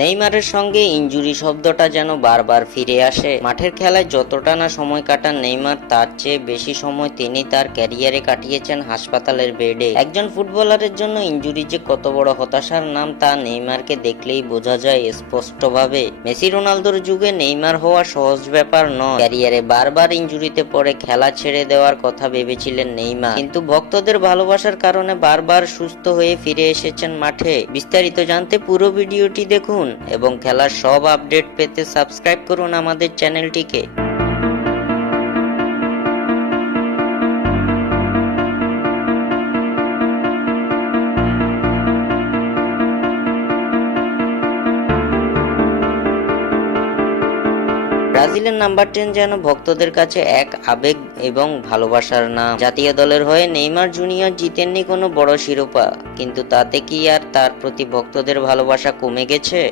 নেইমারের সঙ্গে ইনজুরি শব্দটা যেন বারবার ফিরে আসে। মাঠের খেলায় যতটা না সময় কাটান নেইমার, তার চেয়ে বেশি সময় তিনি তার ক্যারিয়ারে কাটিয়েছেন হাসপাতালের বেডে। একজন ফুটবলারের জন্য ইনজুরি যে কত বড় হতাশার নাম তা নেইমারকে দেখলেই বোঝা যায় স্পষ্টভাবে। মেসি রোনালদোর যুগে নেইমার হওয়া সহজ ব্যাপার নয়। ক্যারিয়ারে বারবার ইনজুরিতে পড়ে খেলা ছেড়ে দেওয়ার কথা ভেবেছিলেন নেইমার, কিন্তু ভক্তদের ভালোবাসার কারণে বারবার সুস্থ হয়ে ফিরে এসেছেন মাঠে। বিস্তারিত জানতে পুরো ভিডিওটি দেখুন এবং খেলার সব আপডেট পেতে সাবস্ক্রাইব করুন আমাদের চ্যানেলটিকে। ব্রাজিলের নাম্বার 10 যেন ভক্তদের কাছে এক আবেগ এবং ভালোবাসার নাম। জাতীয় দলের হয়ে নেইমার জুনিয়র জিতেননি কোনো বড় শিরোপা, কিন্তু তাতে কি আর তার প্রতি ভক্তদের ভালোবাসা কমে গেছে?